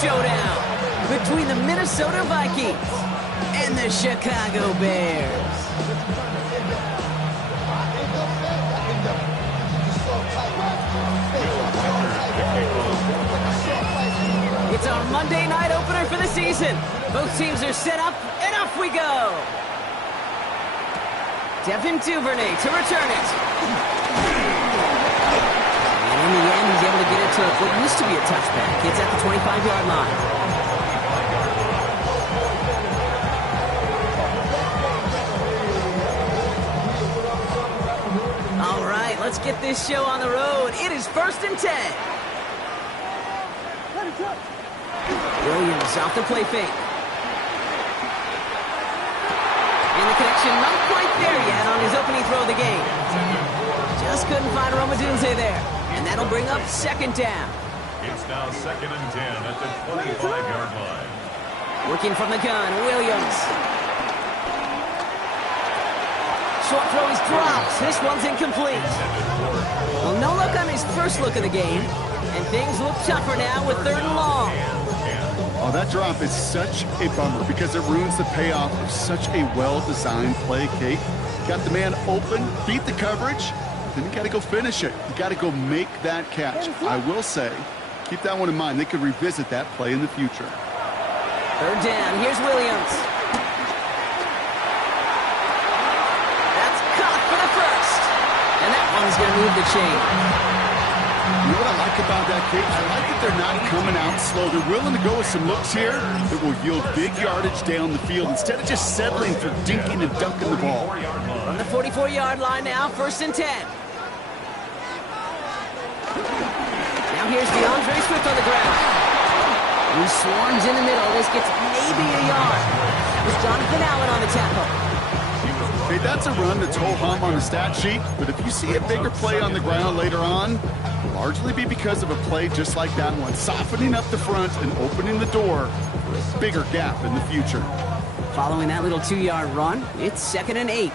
Showdown between the Minnesota Vikings and the Chicago Bears. It's our Monday night opener for the season. Both teams are set up, and off we go. Devin Duvernay to return it. And in the end, he's able to get it to what used to be a touchback. It's at the 25-yard line. All right, let's get this show on the road. It is 1st and 10. Williams off the play fake. And the connection not quite there yet on his opening throw of the game. Just couldn't find Romadunze there. And that'll bring up 2nd down. It's now 2nd and 10 at the 25-yard line. Working from the gun, Williams. Short throw is dropped. This one's incomplete. Well, no luck on his first look of the game. And things look tougher now with 3rd and long. Oh, that drop is such a bummer because it ruins the payoff of such a well-designed play, Kate. Got the man open, beat the coverage, then you got to go finish it. You got to go make that catch. I will say, keep that one in mind. They could revisit that play in the future. 3rd down. Here's Williams. That's caught for the first. And that one's going to move the chain. You know what I like about that, Kate? I like that they're not coming out slow. They're willing to go with some looks here that will yield big yardage down the field instead of just settling for dinking and dunking the ball. From the 44-yard line now, 1st and 10. Now here's DeAndre Swift on the ground. He swarms in the middle. This gets maybe a yard. That was Jonathan Allen on the tackle. Hey, that's a run that's ho-hum on the stat sheet, but if you see a bigger play on the ground later on, it'll largely be because of a play just like that one, softening up the front and opening the door for a bigger gap in the future. Following that little 2-yard run, it's 2nd and 8.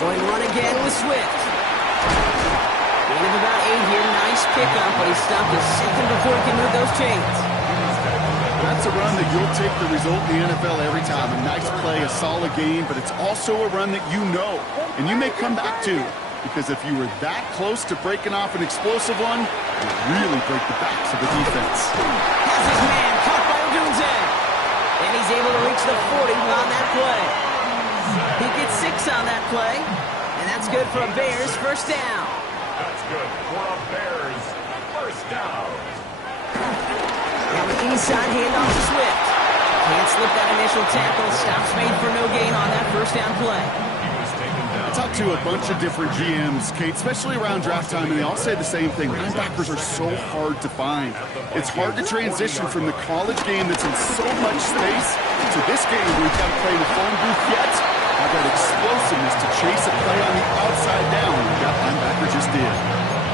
Going run again with Swift. Gain of about 8 here. Nice pickup, but he stopped a second before he can move those chains. That's a run that you'll take the result in the NFL every time. A nice play, a solid game, but it's also a run that you know, and you may come back to, because if you were that close to breaking off an explosive one, you really break the backs of the defense. Has his man caught by Odunze. And he's able to reach the 40 on that play. He gets 6 on that play, and that's good for a Bears 1st down. That's good for a Bears 1st down. Now the inside handoff to Swift. Can't slip that initial tackle. Stops made for no gain on that 1st down play. I talked to a bunch of different GMs, Kate, especially around draft time, and they all say the same thing. Linebackers are so hard to find. It's hard to transition from the college game that's in so much space to this game where we've got to play in the phone booth yet. Have that explosiveness to chase a play on the outside down. That linebacker just did.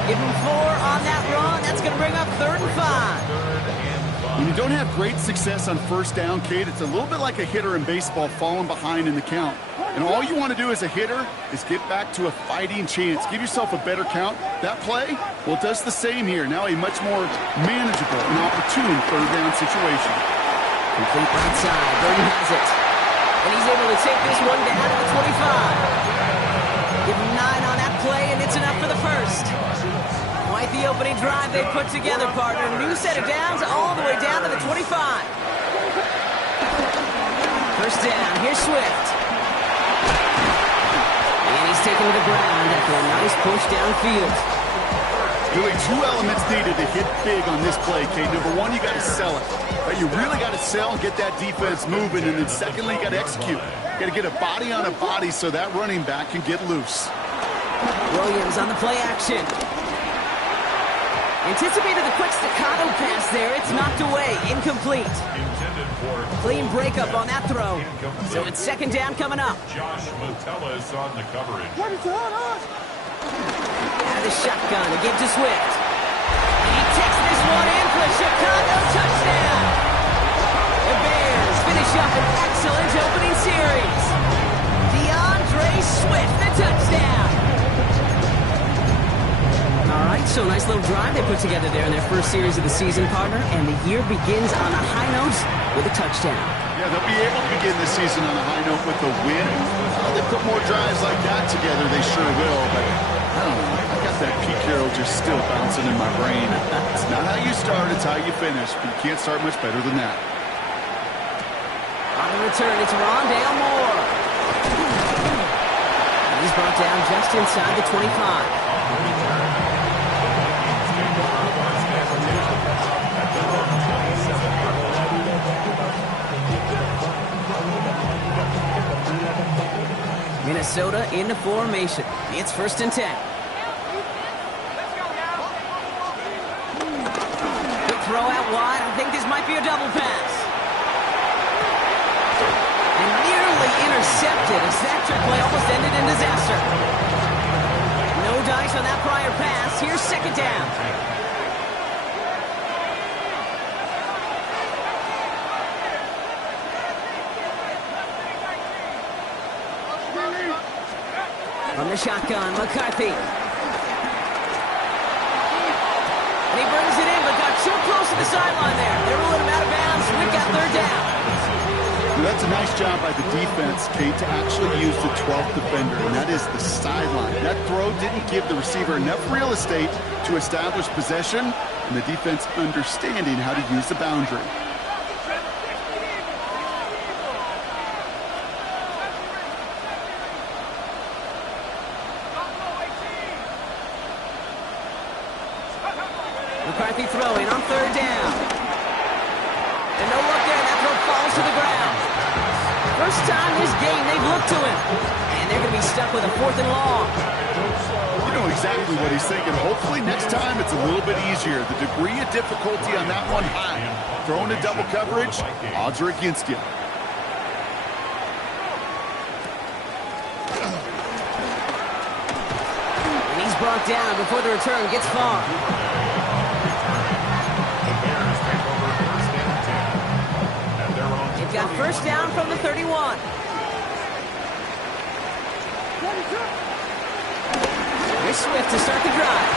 Give him 4 on that run. That's going to bring up 3rd and 5. When you don't have great success on 1st down, Kate, it's a little bit like a hitter in baseball falling behind in the count. And all you want to do as a hitter is get back to a fighting chance. Give yourself a better count. That play, well, it does the same here. Now a much more manageable and opportune 3rd down situation. Complete right side. Burton has it. And he's able to take this one down to the 25. Give him 9 on that play, and it's enough for the 1st. Quite the opening drive they put together, partner. New set of downs all the way down to the 25. 1st down. Here's Swift. And he's taken to the ground after a nice push downfield. Really 2 elements needed to hit big on this play, Kate. Number 1, you got to sell it. Right? You really got to sell and get that defense moving. And then secondly, you got to execute. You got to get a body on a body so that running back can get loose. Williams on the play action. Anticipated the quick staccato pass there. It's knocked away. Incomplete. Clean breakup on that throw. So it's 2nd down coming up. Josh Metellus on the coverage. Out of the shotgun again to Swift. He takes this one in for a Chicago touchdown. The Bears finish up an excellent opening series. DeAndre Swift, the touchdown. All right, So nice little drive they put together there in their first series of the season, partner. And the year begins on a high note with a touchdown. Yeah, they'll be able to begin the season on a high note with a win. They put more drives like that together, they sure will. But I don't know. I got that Pete Carroll just still bouncing in my brain. It's not how you start, it's how you finish. But you can't start much better than that. On the return, it's Rondale Moore. And he's brought down just inside the 25. Minnesota in the formation. It's 1st and 10. Good throw out wide. I think this might be a double pass. And nearly intercepted as that trick play almost ended in disaster. No dice on that prior pass. Here's 2nd down. From the shotgun, McCarthy. And he brings it in, but got too close to the sideline there. They ruled him out of bounds. We've got 3rd down. That's a nice job by the defense, Kate, to actually use the 12th defender, and that is the sideline. That throw didn't give the receiver enough real estate to establish possession, and the defense understanding how to use the boundary. McCarthy throwing on 3rd down. And no look there, that throw falls to the ground. First time this game they've looked to him. And they're going to be stuck with a 4th and long. You know exactly what he's thinking. Hopefully next time it's a little bit easier. The degree of difficulty on that one high. Throwing a double coverage, odds are against you. And he's brought down before the return gets far. They've got 1st down from the 31. Here's Swift to start the drive.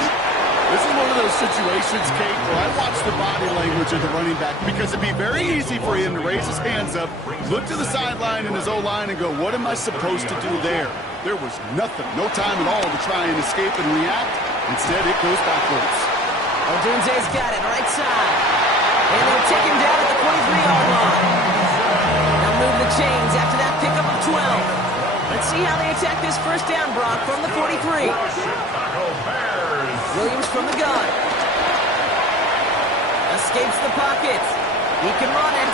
This is one of those situations, Kate, where I watch the body language of the running back because it'd be very easy for him to raise his hands up, look to the sideline in his O-line and go, what am I supposed to do there? There was nothing, no time at all to try and escape and react. Instead, it goes backwards. Odunze's got it, right side. And they'll take him down at the 23-yard line. They'll move the chains after that pickup of 12. Let's see how they attack this 1st down, Brock, from the 43. Williams from the gun. Escapes the pocket. He can run it.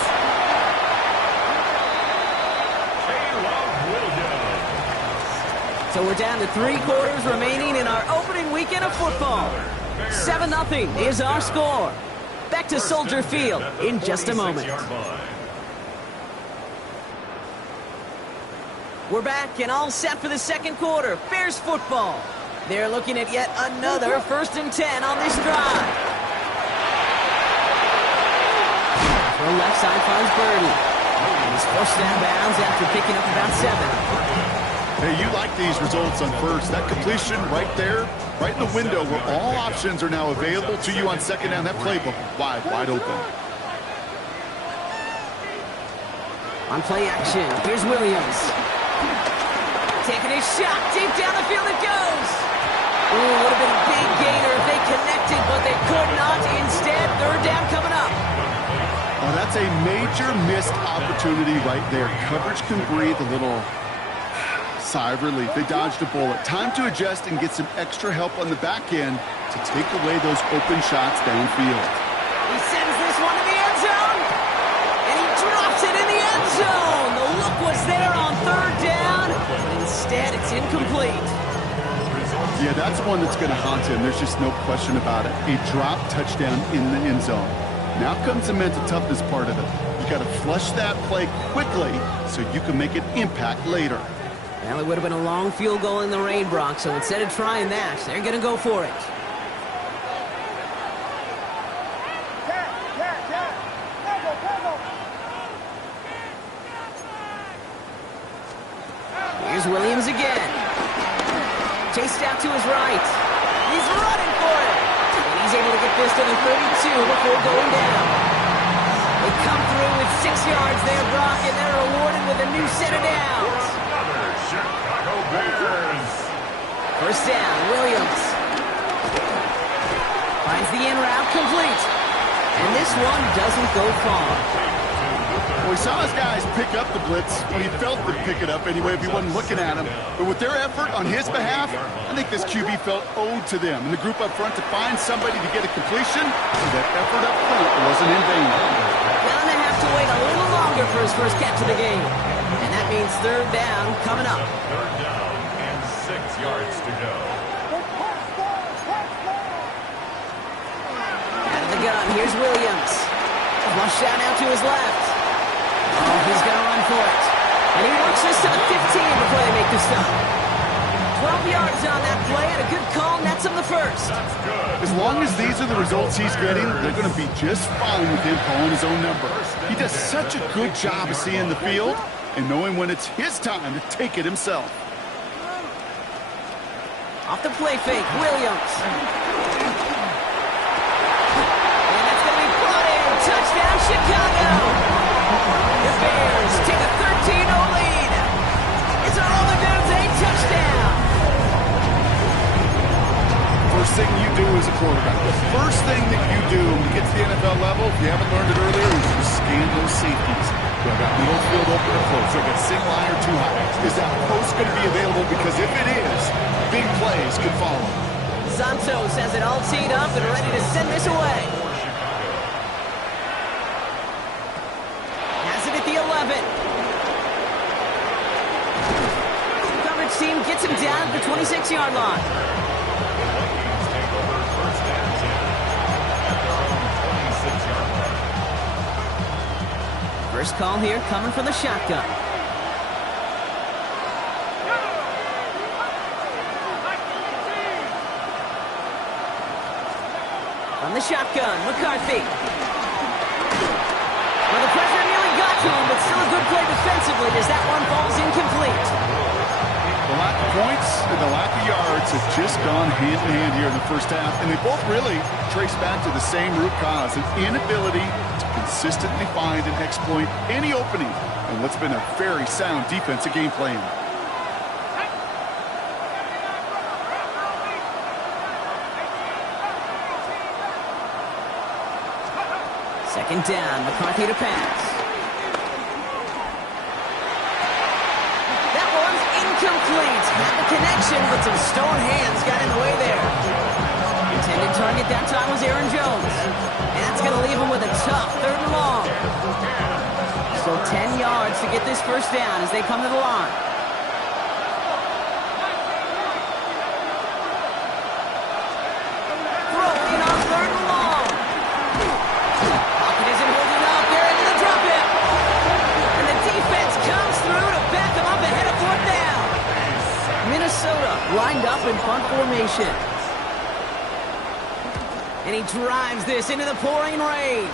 So we're down to 3 quarters remaining in our opening weekend of football. 7-0 is our score. Back to Soldier Field in just a moment. We're back and all set for the 2nd quarter. Bears football. They're looking at yet another 1st and 10 on this drive. Throw left side finds Birdie. He's forced out of bounds after picking up about 7. Hey, you like these results on 1st. That completion right there, right in the window where all options are now available to you on 2nd down. That playbook wide open. On play action, here's Williams. Taking his shot, deep down the field it goes. Ooh, would have been a big gainer if they connected, but they could not. Instead, 3rd down coming up. Oh, that's a major missed opportunity right there. Coverage can breathe a little sigh of relief. They dodged a bullet. Time to adjust and get some extra help on the back end to take away those open shots downfield. He sends this one to the end zone, and he drops it in the end zone. The look was there on 3rd down, but instead it's incomplete. Yeah, that's one that's going to haunt him. There's just no question about it. A drop touchdown in the end zone. Now comes the mental toughness part of it. You got to flush that play quickly so you can make an impact later. Well, it would have been a long field goal in the rain, Brock, so instead of trying that, they're going to go for it. Here's Williams again. Chased out to his right. He's running for it. And he's able to get this to the 32 before going down. They come through with 6 yards there, Brock, and they're rewarded with a new set of downs. Another Chicago Bears. First down, Williams. Finds the in route complete. And this one doesn't go far. Well, we saw his guys pick up the blitz. Well, he felt them pick it up anyway if he wasn't looking at him. But with their effort on his behalf, I think this QB felt owed to them. And the group up front to find somebody to get a completion, so that effort up front wasn't in vain. Gonna have to wait a little longer for his first catch of the game. And that means third down coming up. Third down and 6 yards to go. Out of the gun, here's Williams. Flush out out to his left. Oh, he's going to run for it. And he works this to the 15 before they make the stop. 12 yards on that play, and a good call nets him the first. That's good. As long as these are the results he's getting, they're going to be just fine with him calling his own number. He does such a good job of seeing the field and knowing when it's his time to take it himself. Off the play fake, Williams. And that's going to be brought in. Touchdown, Chicago. The Bears take a 13-0 lead. It's a roller dudes, a touchdown. First thing you do as a quarterback, the first thing that you do when you get to the NFL level, if you haven't learned it earlier, is you scan those safeties. Do I got the old field open or close? Do I got single line or too high? Is that post going to be available? Because if it is, big plays could follow. Santos has it all teed up and ready to send this away. Has it at the 11. Coverage team gets him down at the 26-yard line. Vikings take over first and 10 at their own 26-yard line. First call here coming from the shotgun. On the shotgun, McCarthy. Well, the pressure nearly got to him, but still a good play defensively as that one falls incomplete. The lack of points and the lack of yards have just gone hand in hand here in the first half, and they both really trace back to the same root cause, an inability to consistently find and exploit any opening in what's been a very sound defensive game plan. Second down, McCarthy to pass. That one's incomplete. Had the connection, but some stone hands got in the way there. Intended target that time was Aaron Jones. And that's going to leave him with a tough third and long. So 10 yards to get this first down as they come to the line. Throwing on third and long. Pocket isn't holding up. They're into the drop it. And the defense comes through to back them up ahead of fourth down. Minnesota lined up in punt formation. And he drives this into the pouring rain.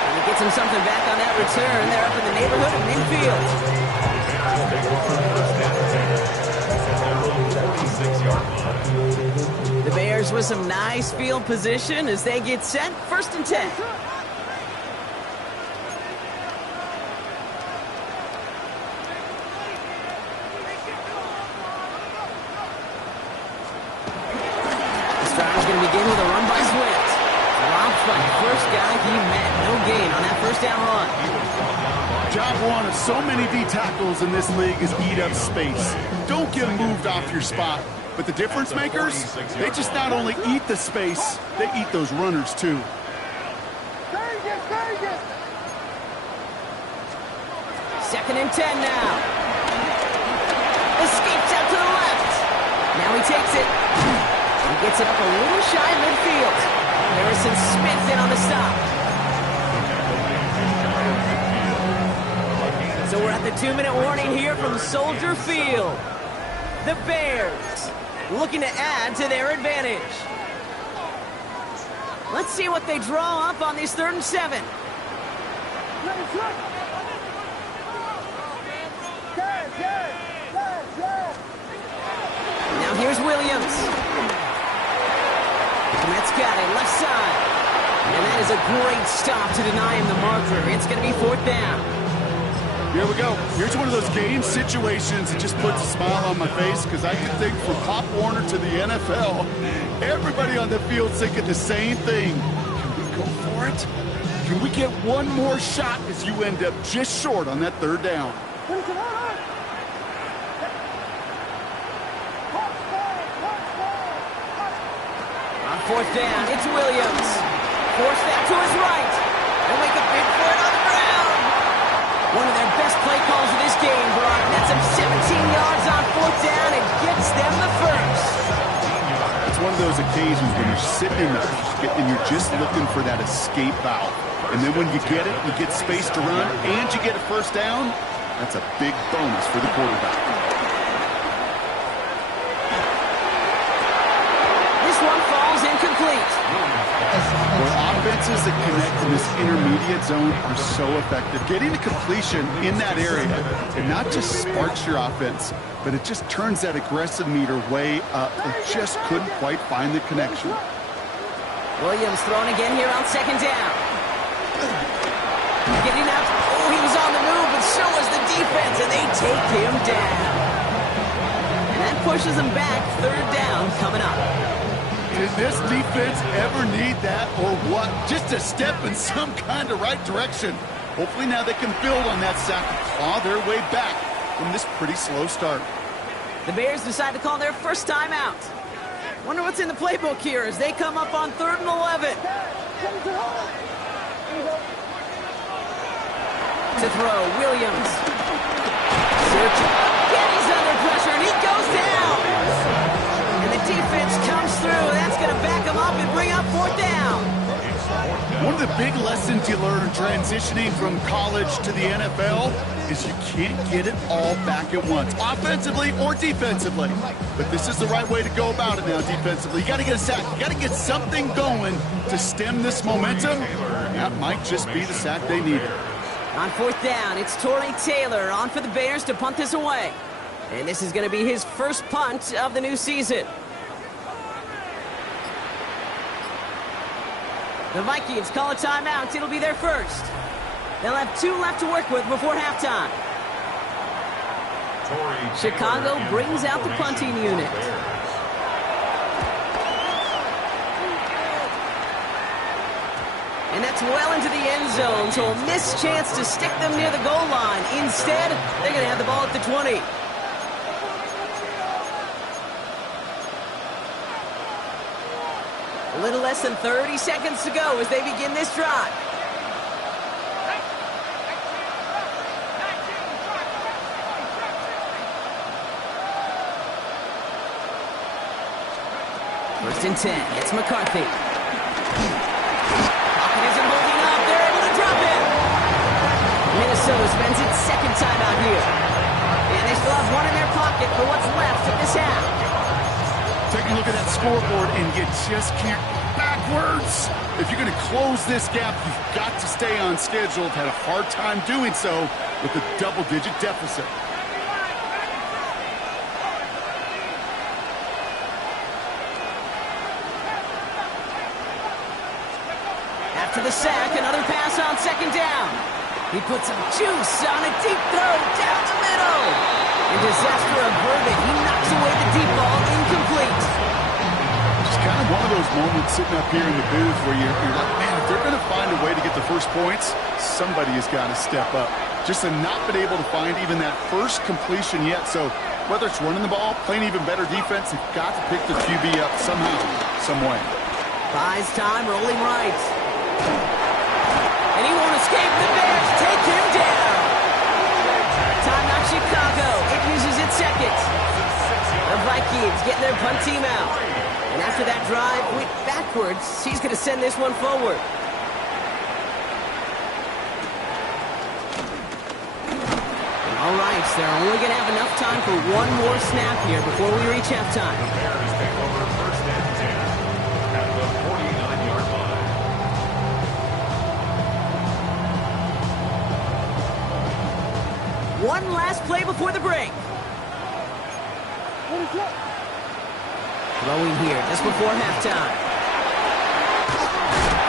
And he gets him something back on that return. They're up in the neighborhood of midfield. The Bears with some nice field position as they get set. First and 10. Stroud's going to begin with a run by Swift. Dropped by the first guy he met. No gain on that first down run. Job one of so many D tackles in this league is eat up space. Don't get moved off your spot. But the difference makers, they just not only eat the space, they eat those runners too. Second and 10 now. Escapes out to the left. Now he takes it. He gets it up a little shy midfield. Harrison Smith in on the stop. So we're at the 2-minute warning here from Soldier Field. The Bears looking to add to their advantage. Let's see what they draw up on these 3rd and 7. here's Williams. Komet's got it, left side. And that is a great stop to deny him the marker. It's going to be 4th down. Here we go. Here's one of those game situations that just puts a smile on my face because I can think from Pop Warner to the NFL, everybody on the field thinking the same thing. Can we go for it? Can we get one more shot as you end up just short on that 3rd down? On 4th down, it's Williams. Forced that to his right. They'll make a big for it on the ground. One of their best play calls of this game, Brock. That's him 17 yards on 4th down and gets them the first. It's one of those occasions when you're sitting in the pocket and you're just looking for that escape valve. And then when you get it, you get space to run, and you get a 1st down, that's a big bonus for the quarterback. This one falls incomplete. Where offenses that connect in this intermediate zone are so effective. Getting a completion in that area, it not just sparks your offense, but it just turns that aggressive meter way up. It just couldn't quite find the connection. Williams thrown again here on 2nd down. Getting out. Oh, he was on the move, but so was the defense, and they take him down. And that pushes him back. 3rd down coming up. Did this defense ever need that or what? Just a step in some kind of right direction. Hopefully now they can build on that sack and claw their way back from this pretty slow start. The Bears decide to call their first timeout. Wonder what's in the playbook here as they come up on 3rd and 11. To throw, Williams. Searching. He's under pressure, and he goes down. And the defense comes through. That's going to back him up and bring up 4th down. One of the big lessons you learn transitioning from college to the NFL is you can't get it all back at once, offensively or defensively. But this is the right way to go about it now defensively. You got to get a sack. You got to get something going to stem this momentum. That might just be the sack they needed. On 4th down, it's Torrey Taylor on for the Bears to punt this away. And this is going to be his first punt of the new season. The Vikings call a timeout. It'll be their first. They'll have 2 left to work with before halftime. Chicago brings out the punting unit. And that's well into the end zone, so a missed chance to stick them near the goal line. Instead, they're going to have the ball at the 20. A little less than 30 seconds to go as they begin this drive. First and 10, it's McCarthy. Pocket isn't holding up, they're able to drop it. Minnesota spends its 2nd time out here. And they still have one in their pocket for what's left of this half. Take a look at that scoreboard, and you just can't backwards. If you're going to close this gap, you've got to stay on schedule. Had a hard time doing so with a double-digit deficit. After the sack, another pass on 2nd down. He puts some juice on a deep throw down the middle. And disaster averted. He knocks away the deep ball, incomplete. It's kind of one of those moments sitting up here in the booth where you're like, man, if they're going to find a way to get the first points, somebody has got to step up. Just to not been able to find even that first completion yet. So whether it's running the ball, playing even better defense, they've got to pick the QB up somehow, some way. Buys time, rolling right. And he won't escape. The Bears take him down. Timeout Chicago. It uses its 2nd. The Vikings get their punt team out. And after that drive went backwards, he's going to send this one forward. All right, so they're only going to have enough time for one more snap here before we reach halftime. Bears take over 1st and 10 at the 49-yard line. One last play before the break. Throwing here just before halftime.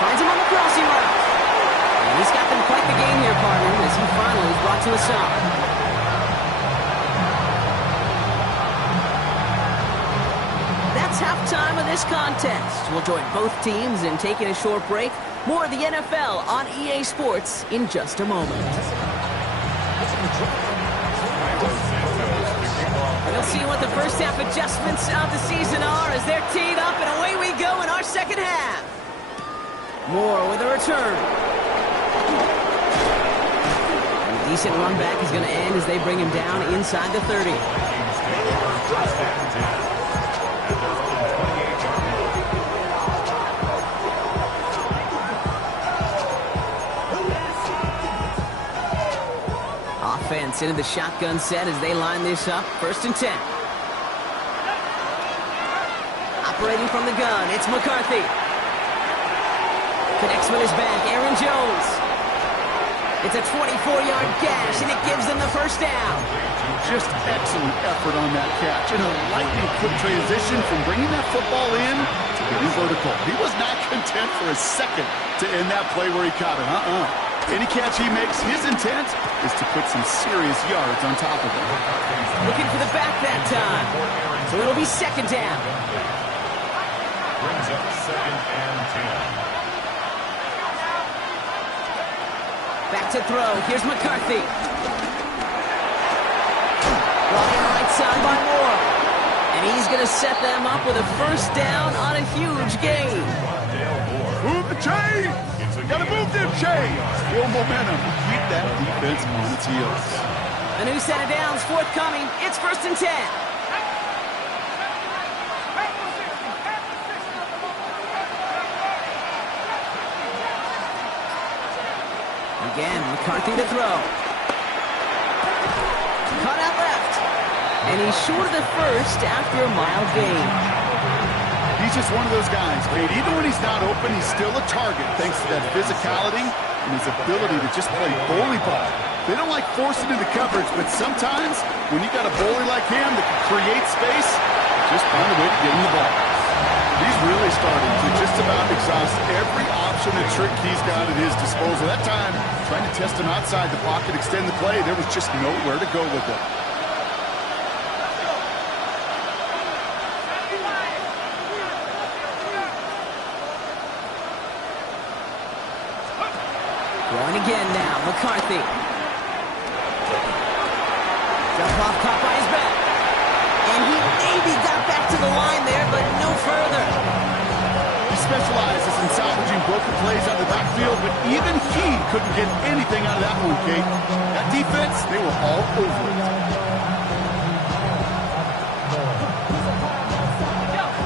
Finds him on the crossing route. And he's got them quite the game here, partner, as he finally is brought to a stop. That's halftime of this contest. We'll join both teams in taking a short break. More of the NFL on EA Sports in just a moment. We'll see what the first half adjustments of the season are as they're teed up, and away we go in our second half. Moore with a return. And a decent run back is going to end as they bring him down inside the 30. Offense into the shotgun set as they line this up. 1st and 10. Operating from the gun, it's McCarthy. Connects with his back, Aaron Jones. It's a 24-yard gash, and it gives them the first down. Just excellent effort on that catch. And a lightning quick transition from bringing that football in to getting vertical. He was not content for a second to end that play where he caught it. Any catch he makes, his intent is to put some serious yards on top of it. Looking for the back that time. So it'll be 2nd down. Brings up 2nd and 10. Back to throw. Here's McCarthy. Running right side by Moore. And he's going to set them up with a first down on a huge gain. Move the chain! Gotta move them chains! Full momentum. Keep that defense on its heels. A new set of downs forthcoming. It's 1st and 10. Again, McCarthy to throw. Cut out left. And he's short of the first after a mild gain. He's just one of those guys, Kate. Even when he's not open, he's still a target thanks to that physicality and his ability to just play bully ball. They don't like forcing into coverage, but sometimes when you got a bully like him that can create space, just find a way to get him the ball. He's really starting to just about exhaust every option and trick he's got at his disposal. That time, trying to test him outside the pocket, extend the play, there was just nowhere to go with it. Going again now, McCarthy. Jump off, caught by his back. And he maybe got back to the line there, but no further. He specializes in salvaging broken plays out of the backfield, but even he couldn't get anything out of that one, Kate. That defense, they were all over it.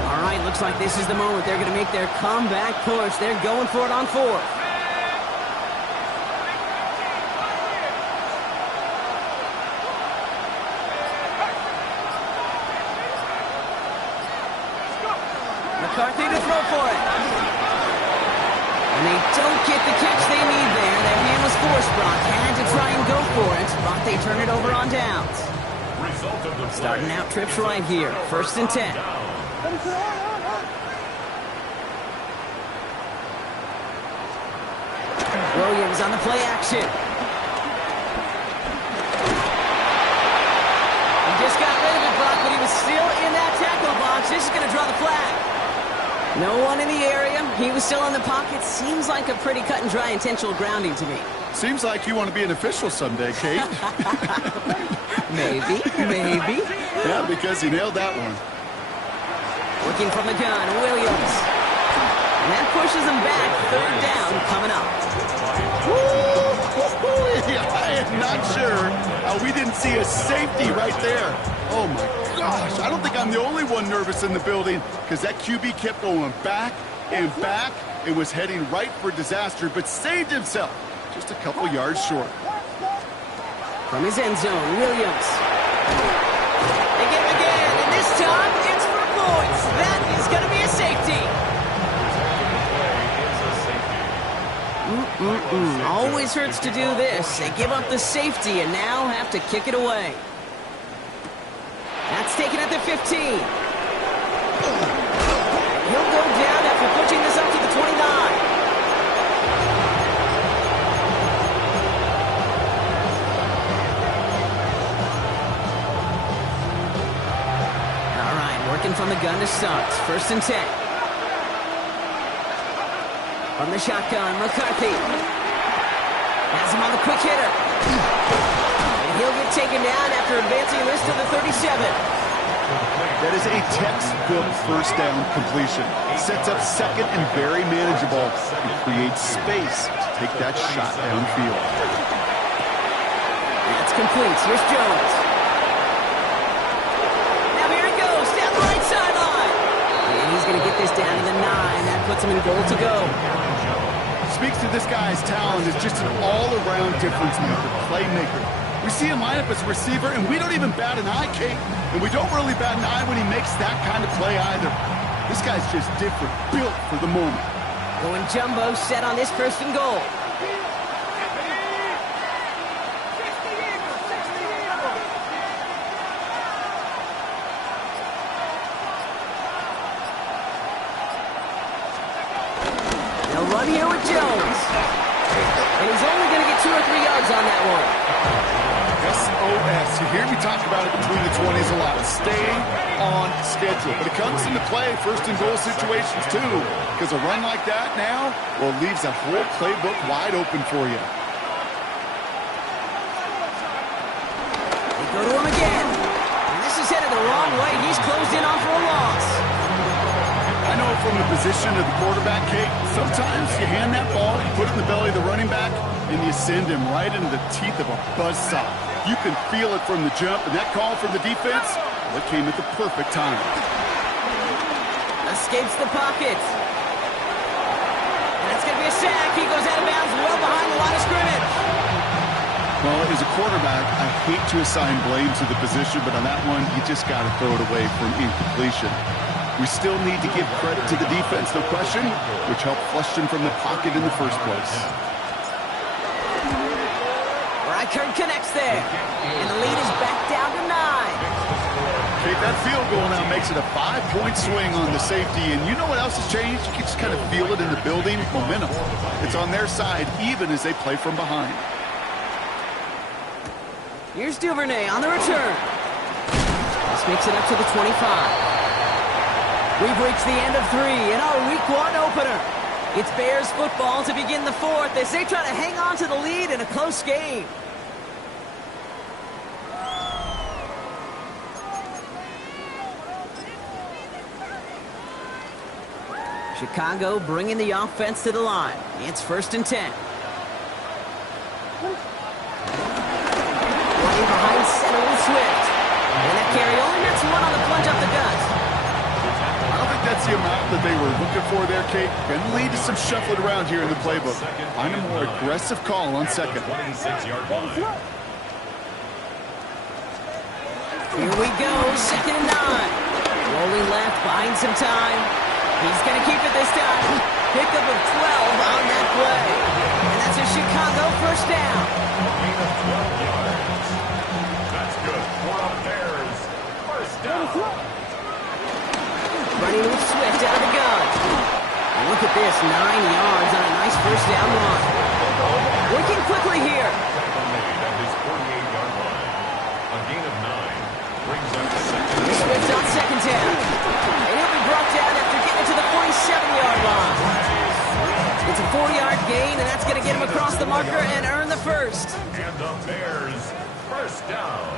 All right, looks like this is the moment they're going to make their comeback push. They're going for it on 4th. McCarthy to throw for it. And they don't get the catch they need there. Their hand was forced. Brock had to try and go for it, but they turn it over on downs. Starting out trips right here. 1st and 10. Williams on the play action. He just got rid of it, Brock, but he was still in that tackle box. This is going to draw the flag. No one in the area. He was still in the pocket. Seems like a pretty cut and dry intentional grounding to me. Seems like you want to be an official someday, Kate. Maybe. Yeah, because he nailed that one. Looking from the gun, Williams. And that pushes him back. 3rd down coming up. I am not sure how we didn't see a safety right there. Oh, my gosh. I don't think I'm the only one nervous in the building because that QB kept going back and back and was heading right for disaster, but saved himself just a couple yards short. From his end zone, Williams. They get him again, and this time it's for points. That is going to be a safety. Always hurts to do this. They give up the safety and now have to kick it away. That's taken at the 15. the gun to start. First and 10. From the shotgun, McCarthy. Has him on the quick hitter. And he'll get taken down after advancing this to the 37. That is a textbook first down completion. Sets up second and very manageable. It creates space to take that shot downfield. That's complete. Here's Jones. Now here he goes, down the right sideline. And he's going to get this down to the 9. That puts him in goal to go. Speaks to this guy's talent as just an all-around difference maker, playmaker. We see him line up as a receiver, and we don't even bat an eye, Kate. And we don't really bat an eye when he makes that kind of play either. This guy's just different, built for the moment. Going jumbo, set on this first and goal. They'll run here with Jones. And he's only going to get 2 or 3 yards on that one. SOS. You hear me talk about it between the 20s a lot. Stay on schedule. But it comes into play first and goal situations too. Because a run like that now, well, it leaves that whole playbook wide open for you. They go to him again. And this is headed the wrong way. He's closed in on for a loss. I know from the position of the quarterback, Kate, sometimes you hand that ball, you put it in the belly of the running back, and you send him right into the teeth of a buzzsaw. You can feel it from the jump, and that call from the defense, well, it came at the perfect time. Escapes the pocket. And that's going to be a sack. He goes out of bounds well behind the line of scrimmage. Well, as a quarterback, I hate to assign blame to the position, but on that one, you just got to throw it away for an incompletion. We still need to give credit to the defense, no question, which helped flush him from the pocket in the first place. Reichert connects there. And the lead is back down to 9. Kate, that field goal now makes it a 5-point swing on the safety. And you know what else has changed? You can just kind of feel it in the building. Momentum. It's on their side, even as they play from behind. Here's Duvernay on the return. This makes it up to the 25. We've reached the end of 3 in our Week 1 opener. It's Bears football to begin the 4th as they try to hang on to the lead in a close game. Chicago bringing the offense to the line. It's first and 10. Running behind center with Swift. And that carry only gets 1 on the plunge up the gut. I don't think that's the amount that they were looking for there, Kate. Going to lead to some shuffling around here in the playbook. Find a more aggressive call on second. Here we go, second and 9. Rolling left, buying some time. He's going to keep it this time. Pick up of 12 on that play. And that's a Chicago first down. That's good for the Bears. First down. Running with Swift out of the gun. And look at this, 9 yards on a nice first down run. Working quickly here. At his 48-yard line. A gain of 9 brings up second. Swift on second down. And he'll be brought down after getting to the 47-yard line. It's a 4-yard gain, and that's going to get him across the marker and earn the first. And the Bears first down.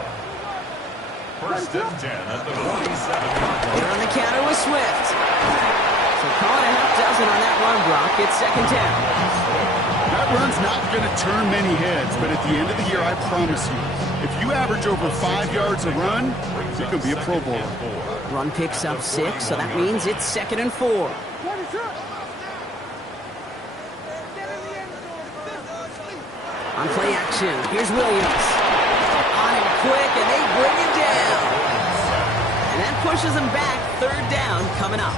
First and 10 at the 47-yard line. They're on the counter with Swift. So call it a half dozen on that run block. It's second down. That run's not going to turn many heads, but at the end of the year, I promise you, if you average over 5 yards a run, you're going to be a Pro Bowler. Run picks up 6, so that means it's second and 4. On play action, here's Williams. On him quick, and they bring him down. And that pushes him back. Third down coming up.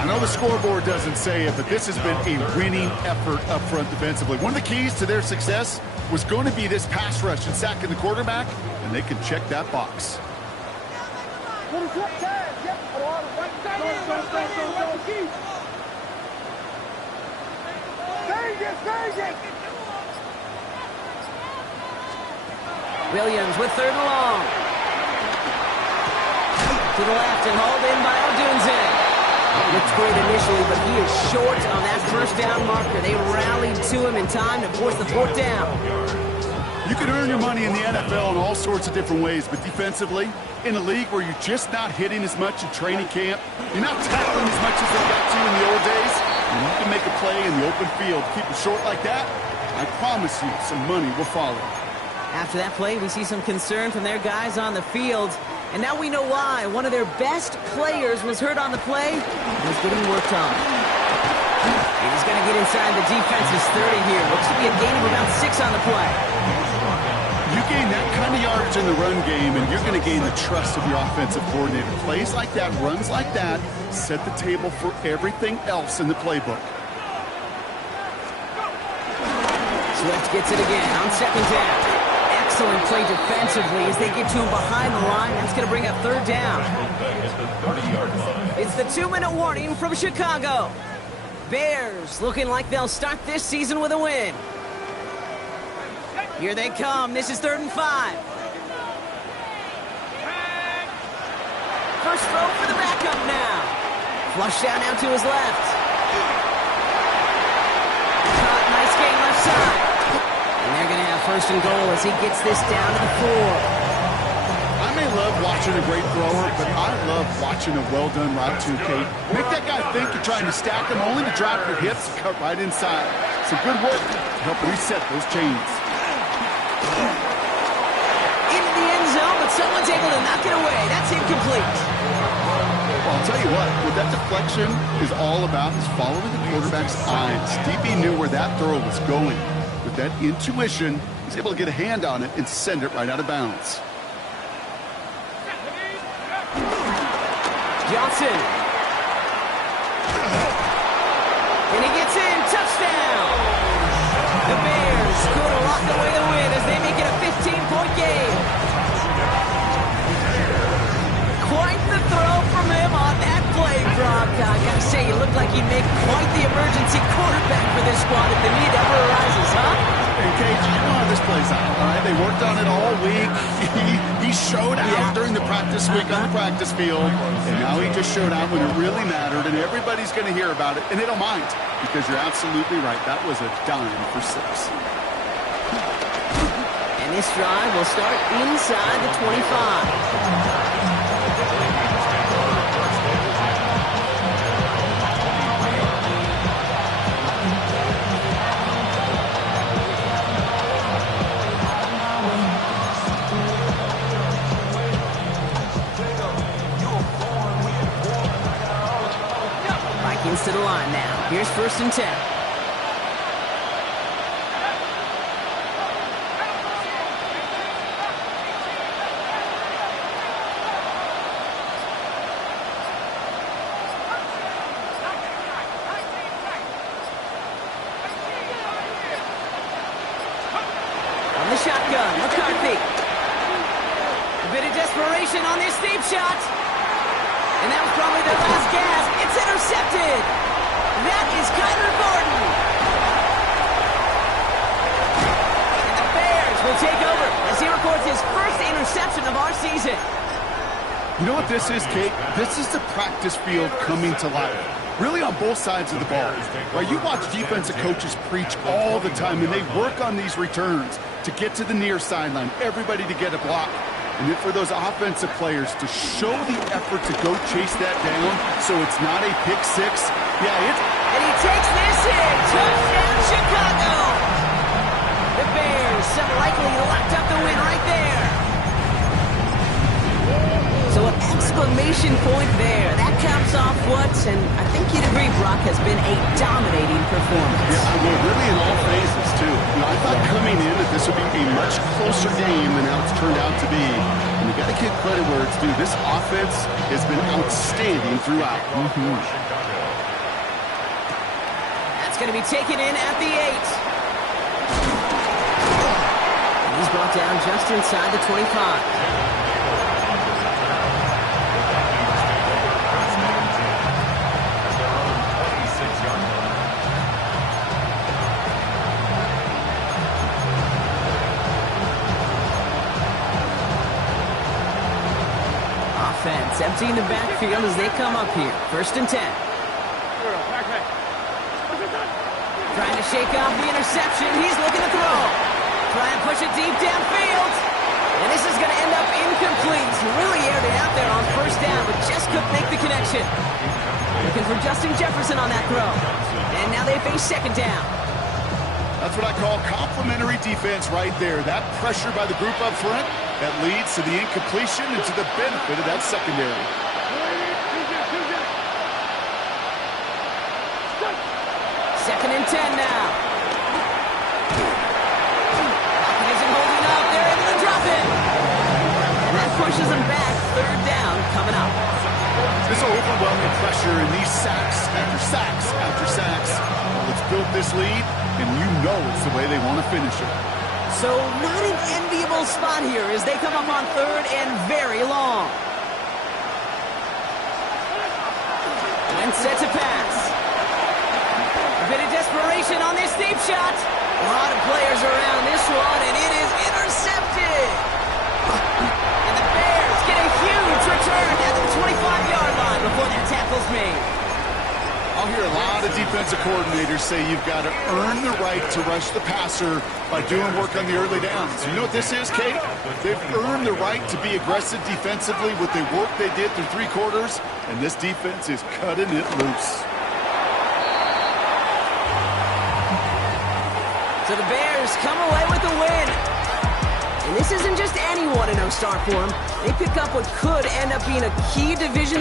I know the scoreboard doesn't say it, but this has been a winning effort up front defensively. One of the keys to their success was going to be this pass rush and sacking the quarterback, and they can check that box. Williams with third and long. To the left and hauled in by Odunze. Looks great initially, but he is short on that first down marker. They rallied to him in time to force the fourth down. You can earn your money in the NFL in all sorts of different ways, but defensively, in a league where you're just not hitting as much in training camp, you're not tackling as much as they got to in the old days, and you can make a play in the open field. Keep it short like that, I promise you some money will follow. After that play, we see some concern from their guys on the field. And now we know why. One of their best players was hurt on the play and is getting worked on. He's going to get inside the defense's 30 here. Looks to be a gain of about 6 on the play. You gain that kind of yardage in the run game, and you're going to gain the trust of your offensive coordinator. Plays like that, runs like that, set the table for everything else in the playbook. Swift gets it again on second down. Excellent play defensively as they get to him behind the line. That's going to bring up third down. It's the 2-minute warning from Chicago. Bears looking like they'll start this season with a win. Here they come. This is 3rd and 5. First throw for the backup now. Flush down now to his left. Caught, nice game left side. And they're going to have 1st and goal as he gets this down to the 4. I may love watching a great thrower, but I love watching a well-done route too, Kate. Make that guy think you're trying to stack him, only to drop your hips and cut right inside. Some good work to help reset those chains. Into the end zone, but someone's able to knock it away. That's incomplete. Well, I'll tell you what that deflection is all about is following the quarterback's eyes. DB knew where that throw was going. With that intuition, he's able to get a hand on it and send it right out of bounds. Johnson. And he gets in. Touchdown. The Bears score to lock away the win as they make it a 15-point game. Quite the throw from him on that play, Brock. I gotta say, you look like you make quite the emergency quarterback for this squad if the need ever arises, huh? Hey, Cage, you know how this plays out, all right? They worked on it all week. He showed out during the practice week on the practice field, and now he just showed out when it really mattered, and everybody's going to hear about it, and they don't mind, because you're absolutely right. That was a dime for 6. And this drive will start inside the 25. To the line now. Here's 1st and 10. On the shotgun, McCarthy. A bit of desperation on this deep shot. And that was probably their last gasp. It's intercepted. That is Kyler Gordon. And the Bears will take over as he records his first interception of our season. You know what this is, Kate? This is the practice field coming to life. Really on both sides of the ball. Right? You watch defensive coaches preach all the time, and they work on these returns to get to the near sideline, everybody to get a block. And then for those offensive players to show the effort to go chase that down so it's not a pick 6. Yeah, and he takes this in. Touchdown, Chicago. The Bears some likely locked up the win right there. So an exclamation point there. That caps off what, and I think you'd agree, Brock, has been a dominating performance. Yeah, well, really in all phases, too. You know, I thought coming in that this would be a much closer game than how it's turned out to be. And you got to give credit where it's due. This offense has been outstanding throughout. That's going to be taken in at the 8. And he's brought down just inside the 25. emptying the backfield as they come up here. 1st and 10. Trying to shake off the interception. He's looking to throw. Try and push it deep downfield. And this is going to end up incomplete. He really aired it out there on 1st down, but just couldn't make the connection. Looking for Justin Jefferson on that throw. And now they face 2nd down. That's what I call complimentary defense right there. That pressure by the group up front, that leads to the incompletion and to the benefit of that secondary. 2nd and 10 now. Pocket isn't holding up. They're able to drop it. And that pushes them back. 3rd down coming up. This overwhelming pressure and these sacks after sacks after sacks. It's built this lead, and you know it's the way they want to finish it. So not an enviable spot here as they come up on 3rd and very long. Wentz set to pass. A bit of desperation on this deep shot. A lot of players around this one, and it is intercepted. And the Bears get a huge return at the 25-yard line before that tackle's made. I'll hear a lot of defensive coordinators say you've got to earn the right to rush the passer by doing work on the early downs. You know what this is, Kate? They've earned the right to be aggressive defensively with the work they did through 3 quarters, and this defense is cutting it loose. So the Bears come away with the win. And this isn't just any 1-0 start for them. They pick up what could end up being a key division